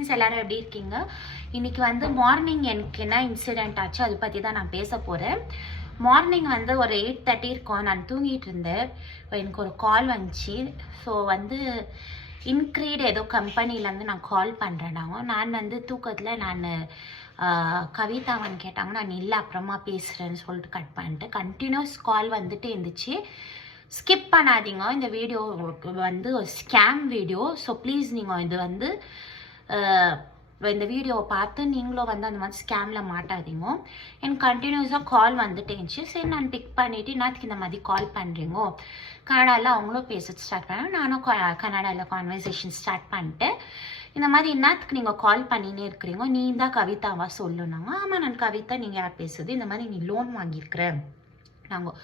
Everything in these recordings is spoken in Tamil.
ஃப்ரெண்ட்ஸ், எல்லாரும் எப்படி இருக்கீங்க? இன்னைக்கு வந்து மார்னிங் எனக்கு என்ன இன்சிடென்ட் ஆச்சு அதை பற்றி தான் நான் பேச போகிறேன். மார்னிங் வந்து ஒரு 8:30 இருக்கும். நான் தூங்கிட்டு இருந்தேன். எனக்கு ஒரு கால் வந்துச்சு. ஸோ வந்து இன்க்ரீட் ஏதோ கம்பெனிலேருந்து நான் கால் பண்ணுறேன்னாங்க. நான் வந்து தூக்கத்தில் கவிதாவன் கேட்டாங்க. நான் இல்லை அப்புறமா பேசுகிறேன்னு சொல்லிட்டு கட் பண்ணிட்டு கண்டினியூஸ் கால் வந்துட்டு இருந்துச்சு. ஸ்கிப் பண்ணாதீங்க. இந்த வீடியோ வந்து ஒரு ஸ்கேம் வீடியோ. ஸோ ப்ளீஸ் நீங்கள் இது வந்து இந்த வீடியோவை பார்த்து நீங்களும் வந்து அந்த மாதிரி ஸ்கேமில் மாட்டாதீங்க. எனக்கு கண்டினியூஸாக கால் வந்துட்டே இருந்துச்சு. சரி, நான் பிக் பண்ணிவிட்டு என்னத்துக்கு இந்த மாதிரி கால் பண்ணுறீங்கோ, கன்னடாவில் அவங்களும் பேச ஸ்டார்ட் பண்ணாங்க. நானும் கன்னடாவில் கான்வர்சேஷன் ஸ்டார்ட் பண்ணிட்டு, இந்த மாதிரி என்னத்துக்கு நீங்கள் கால் பண்ணினே இருக்கிறீங்க, நீ தான் கவிதாவா சொல்லுனாங்க. ஆமாம், நான் கவிதா, நீங்கள் யார் பேசுறது, இந்த மாதிரி நீ லோன் வாங்கியிருக்கிற நாங்கள்.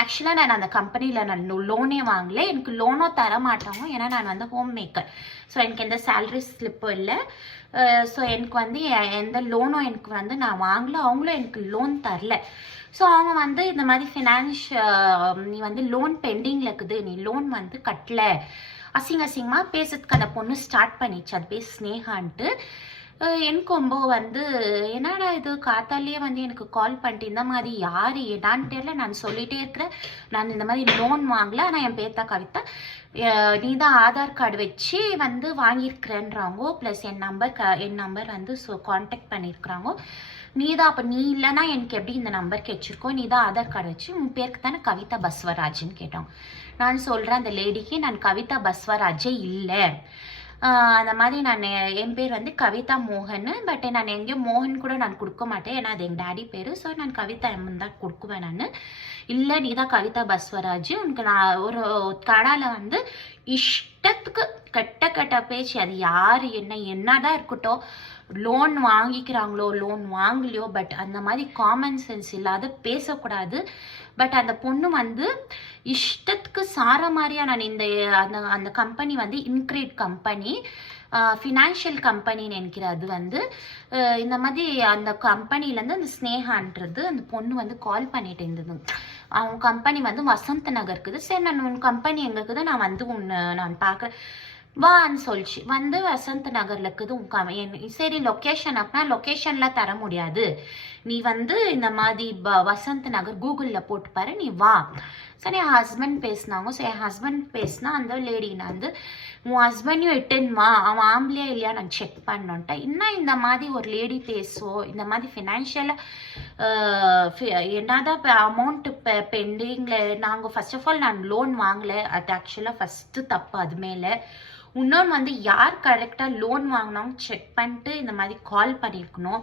ஆக்சுவலாக நான் அந்த கம்பெனியில் நான் லோனே வாங்கல. எனக்கு லோனோ தர மாட்டாங்க. ஏன்னா நான் வந்து ஹோம் மேக்கர். ஸோ எனக்கு எந்த சேலரி ஸ்லிப்பும் இல்லை. ஸோ எனக்கு வந்து எந்த லோனும் எனக்கு வந்து நான் வாங்கல. அவங்களும் எனக்கு லோன் தரல. ஸோ அவங்க வந்து இந்த மாதிரி நீ வந்து லோன் பெண்டிங்கில் இருக்குது, நீ லோன் வந்து கட்டல, அசிங்கமாக பேசுறதுக்கு அந்த பொண்ணு ஸ்டார்ட் பண்ணிச்சு. அது பேர் ஸ்னேகான்ட்டு. எனக்கு ரொம்ப வந்து என்னடா இது காத்தாலேயே வந்து எனக்கு கால் பண்ணிட்டு இந்த மாதிரி யார் எடான்னு தெரியல. நான் சொல்லிகிட்டே இருக்கிறேன், நான் இந்த மாதிரி லோன் வாங்கல, ஆனால் என் பேர் தான் கவிதா, நீ தான் ஆதார் கார்டு வச்சு வந்து வாங்கியிருக்கிறேன்றாங்கோ. ப்ளஸ் என் நம்பர் வந்து கான்டாக்ட் பண்ணியிருக்கிறாங்கோ. நீ தான், அப்போ நீ இல்லைன்னா எனக்கு எப்படி இந்த நம்பருக்கு வச்சுருக்கோம், நீ தான் ஆதார் கார்டு வச்சு, உன் பேருக்கு தானே கவிதா பஸ்வராஜ்னு கேட்டோம். நான் சொல்கிறேன் அந்த லேடிக்கு, நான் கவிதா பஸ்வராஜே இல்லை, அந்த மாதிரி நான் என் பேர் வந்து கவிதா மோகன். பட் நான் எங்கேயும் மோகன் கூட நான் கொடுக்க மாட்டேன், ஏன்னா அது எங்கள் டேடி பேர். ஸோ நான் கவிதா எம்மன் தான் கொடுக்குவேன். நான் இல்லை, நீ தான் கவிதா பஸ்வராஜ், உனக்கு நான் ஒரு கடாவில் வந்து இஷ்டத்துக்கு கெட்ட பேச்சு, அது யார் என்னதான் இருக்கட்டும், லோன் வாங்கிக்கிறாங்களோ லோன் வாங்கலையோ, பட் அந்த மாதிரி காமன் சென்ஸ் இல்லாத பேசக்கூடாது. பட் அந்த பொண்ணு வந்து இஷ்டத்துக்கு சார மாதிரியா நான் அந்த கம்பெனி வந்து இன்க்ரீட் கம்பெனி, ஃபினான்ஷியல் கம்பெனின்னு நினைக்கிறேன். அது வந்து இந்த மாதிரி அந்த கம்பெனிலேருந்து அந்த ஸ்னேகான்றது அந்த பொண்ணு வந்து கால் பண்ணிட்டு இருந்தது. அவங்க கம்பெனி வந்து வசந்த் நகர் இருக்குது. சரி, நான் உன் கம்பெனி எங்கே இருக்குது, நான் வந்து நான் பார்க்குறேன் வான்னு சொல்லிச்சு. வந்து வசந்த் நகரில் இருக்குது சரி லொக்கேஷன் அப்படின்னா லொக்கேஷன்லாம் தர முடியாது, நீ வந்து இந்த மாதிரி வசந்த் நகர் கூகுளில் போட்டு பாரு, நீ வா. சரி, என் ஹஸ்பண்ட் பேசினாங்க. ஸோ என் ஹஸ்பண்ட் பேசினா அந்த லேடி நான் வந்து உன் ஹஸ்பண்டையும் இட்டுன்மா, அவன் ஆம்பளையா இல்லையா நான் செக் பண்ணோன்ட்டேன். இன்னும் இந்த மாதிரி ஒரு லேடி பேசுவோம், இந்த மாதிரி ஃபினான்ஷியலாக என்னதான் அமௌண்ட்டு பெண்டிங்கில். நாங்கள் ஃபர்ஸ்ட் ஆஃப் ஆல் நான் லோன் வாங்கலை, அது ஆக்சுவலாக ஃபஸ்ட்டு தப்பு. அது மேலே இன்னொன்று வந்து யார் கரெக்டாக லோன் வாங்கினவங்க செக் பண்ணிட்டு இந்த மாதிரி கால் பண்ணியிருக்கணும்.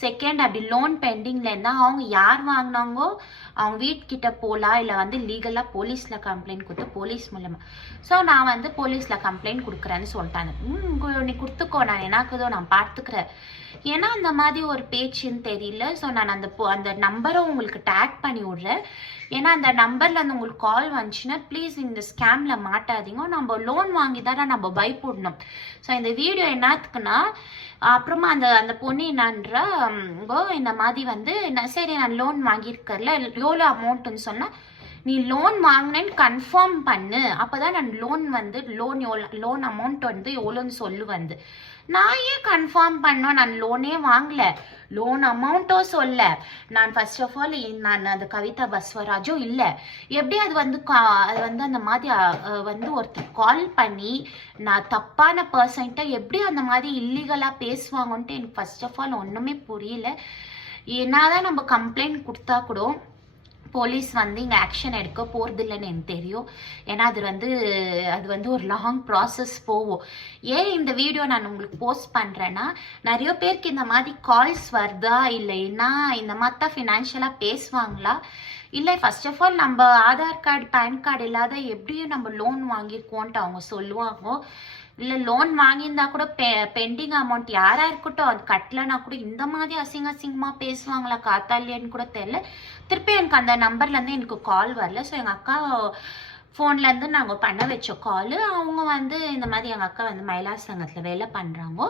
செகண்ட், அப்படி லோன் பெண்டிங்கில் இருந்தால் அவங்க யார் வாங்கினாங்கோ அவங்க வீட்டுக்கிட்ட போகலாம், இல்லை வந்து லீகலாக போலீஸில் கம்ப்ளைண்ட் கொடுத்து போலீஸ் மூலமாக. ஸோ நான் வந்து போலீஸில் கம்ப்ளைண்ட் கொடுக்குறேன்னு சொல்லிட்டாங்க. நீ கொடுத்துக்கோ, நான் என்னாக்குதோ நான் பார்த்துக்கிறேன். ஏன்னா அந்த மாதிரி ஒரு பேச்சுன்னு தெரியல. ஸோ நான் அந்த நம்பரை உங்களுக்கு டேக் பண்ணி விட்றேன். ஏன்னா அந்த நம்பரில் வந்து உங்களுக்கு கால் வந்துச்சுன்னா ப்ளீஸ் இந்த ஸ்கேமில் மாட்டாதீங்க. நம்ம லோன் வாங்கி தானே நம்ம பயப்படணும். ஸோ இந்த வீடியோ என்னத்துக்குன்னா, அப்புறமா அந்த பொண்ணு என்னன்றா இந்த மாதிரி வந்து சரி நான் லோன் வாங்கியிருக்கல, எவ்வளோ அமௌண்ட்டுன்னு சொன்னால், நீ லோன் வாங்கினேன்னு கன்ஃபார்ம் பண்ணு, அப்போ தான் நான் லோன் அமௌண்ட் வந்து எவ்வளோன்னு சொல்லுவேன். நான் ஏன் கன்ஃபார்ம் பண்ணோம், நான் லோனே வாங்கல, லோன் அமௌண்ட்டோ சொல்ல. நான் ஃபர்ஸ்ட் ஆஃப் ஆல் நான் அது கவிதா பஸ்வராஜும் இல்லை. எப்படி அது வந்து அந்த மாதிரி வந்து ஒருத்தர் கால் பண்ணி நான் தப்பான பர்சன்ட்ட எப்படி அந்த மாதிரி இல்லீகலாக பேசுவாங்கன்ட்டு எனக்கு ஃபர்ஸ்ட் ஆஃப் ஆல் ஒன்றுமே புரியல. என்னதான் நம்ம கம்ப்ளைண்ட் கொடுத்தா கூட போலீஸ் வந்து இங்கே ஆக்ஷன் எடுக்க போகிறது இல்லைன்னு எனக்கு தெரியும். ஏன்னா அது வந்து ஒரு லாங் ப்ராசஸ் போகும். ஏன் இந்த வீடியோ நான் உங்களுக்கு போஸ்ட் பண்ணுறேன்னா, நிறைய பேருக்கு இந்த மாதிரி கால்ஸ் வருதா, இல்லைன்னா இந்த மாதிரி தான் ஃபினான்ஷியலாக பேசுவாங்களா, இல்லை ஃபர்ஸ்ட் ஆஃப் ஆல் நம்ம ஆதார் கார்டு பேன் கார்டு இல்லாத எப்படியும் நம்ம லோன் வாங்கியிருக்கோன்ட்டு அவங்க சொல்லுவாங்க. இல்லை லோன் வாங்கியிருந்தா கூட பெண்டிங் அமௌண்ட் யாராக இருக்கட்டும் அது கட்டலைன்னா கூட இந்த மாதிரி அசிங்கமாக பேசுவாங்களா காத்தாலேன்னு கூட தெரியல. திருப்பி எனக்கு அந்த நம்பர்லேருந்து எனக்கு கால் வரல. ஸோ எங்கள் அக்கா ஃபோன்லேருந்து நாங்கள் பண்ண வச்ச கால். அவங்க வந்து இந்த மாதிரி எங்கள் அக்கா வந்து மயிலார் சங்கத்தில் வேலை பண்ணுறாங்க.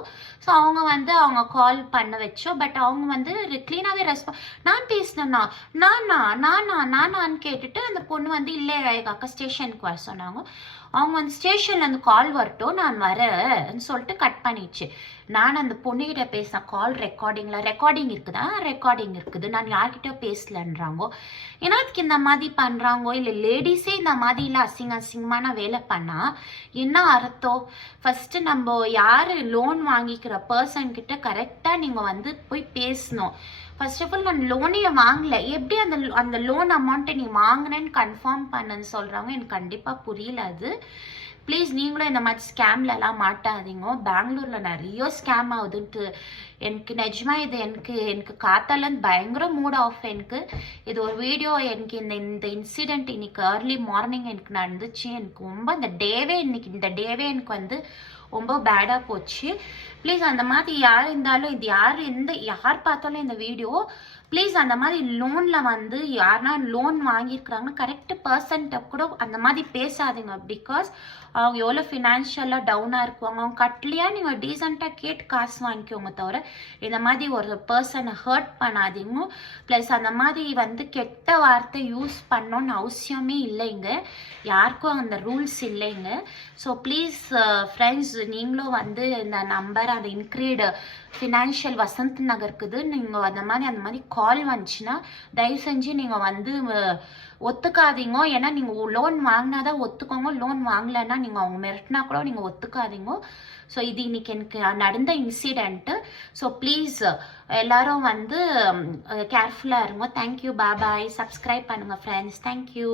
ஸோ அவங்க கால் பண்ண வச்சோம். பட் அவங்க வந்து க்ளீனாகவே நான் பேசினேன்னா நானான்னு கேட்டுட்டு அந்த பொண்ணு வந்து இல்லை எங்கள் அக்கா ஸ்டேஷனுக்கு வர சொன்னாங்க. அவங்க வந்து ஸ்டேஷன்ல அந்த கால் வரட்டும் நான் வரேன்னு சொல்லிட்டு கட் பண்ணிடுச்சு. நான் அந்த பொண்ணுகிட்ட பேசின கால் ரெக்கார்டிங் இருக்குதா, ரெக்கார்டிங் இருக்குது, நான் யார்கிட்ட பேசலன்றாங்கோ. ஏன்னா அதுக்கு இந்த மாதிரி பண்றாங்கோ, இல்லை லேடிஸே இந்த மாதிரி இல்லை அசிங்கமான வேலை பண்ணா என்ன அர்த்தம்? ஃபர்ஸ்ட் நம்ம யாரு லோன் வாங்கிக்கிற பர்சன் கிட்ட கரெக்டா நீங்க வந்து போய் பேசணும். ஃபர்ஸ்ட் ஆஃப் ஆல் நான் லோனே வாங்கல, எப்படி அந்த லோன் அமௌண்ட்டை நீ வாங்கினேன்னு கன்ஃபார்ம் பண்ணுன்னு சொல்றாங்க. எனக்கு கண்டிப்பா புரியல அது. ப்ளீஸ் நீங்களும் இந்த மாதிரி ஸ்கேம்லலாம் மாட்டாதீங்க. பெங்களூரில் நிறைய ஸ்கேம் ஆகுதுன்ட்டு எனக்கு நிஜமா இது எனக்கு காத்தாலேருந்து பயங்கர மூட் ஆஃப். எனக்கு இது ஒரு வீடியோ, எனக்கு இந்த இன்சிடெண்ட் இன்னைக்கு ஏர்லி மார்னிங் எனக்கு நடந்துச்சு. எனக்கு ரொம்ப இந்த டேவே எனக்கு வந்து ரொம்ப பேடாக போச்சு. ப்ளீஸ் அந்த மாதிரி யார் இருந்தாலும் இது யார் பார்த்தாலும் இந்த வீடியோ ப்ளீஸ் அந்த மாதிரி லோனில் வந்து யாருன்னா லோன் வாங்கியிருக்கிறாங்க கரெக்ட் பர்சன்ட்ட கூட அந்த மாதிரி பேசாதீங்க. பிகாஸ் அவங்க எவ்வளோ ஃபினான்ஷியலாக டவுனாக இருக்குவாங்க. அவங்க கட்டலையா நீங்கள் டீசெண்டாக கேட்டு காசு வாங்கிக்கோங்க, தவிர இந்த மாதிரி ஒரு பர்சனை ஹர்ட் பண்ணாதீங்க. ப்ளஸ் அந்த மாதிரி வந்து கெட்ட வார்த்தை யூஸ் பண்ணணும்னு அவசியமே இல்லைங்க, யாருக்கும் அந்த ரூல்ஸ் இல்லைங்க. ஸோ ப்ளீஸ் ஃப்ரெண்ட்ஸ், நீங்களும் வந்து இந்த நம்பர் அந்த இன்க்ரீடு ஃபினான்ஷியல் வசந்த் நகருக்குது, நீங்கள் அந்த மாதிரி கால் வந்துச்சுன்னா தயவு செஞ்சு நீங்கள் வந்து ஒத்துக்காதீங்க. ஏன்னா நீங்கள் லோன் வாங்கினாதான் ஒத்துக்கோங்க, லோன் வாங்கலைன்னா நீங்கள் அவங்க மிரட்டினா கூட நீங்கள் ஒத்துக்காதீங்க. ஸோ இது இன்னைக்கு எனக்கு நடந்த இன்சிடென்ட்டு. ஸோ ப்ளீஸ் எல்லாரும் வந்து கேர்ஃபுல்லாக இருங்க. தேங்க்யூ, பாய். சப்ஸ்கிரைப் பண்ணுங்கள் ஃப்ரெண்ட்ஸ். தேங்க்யூ.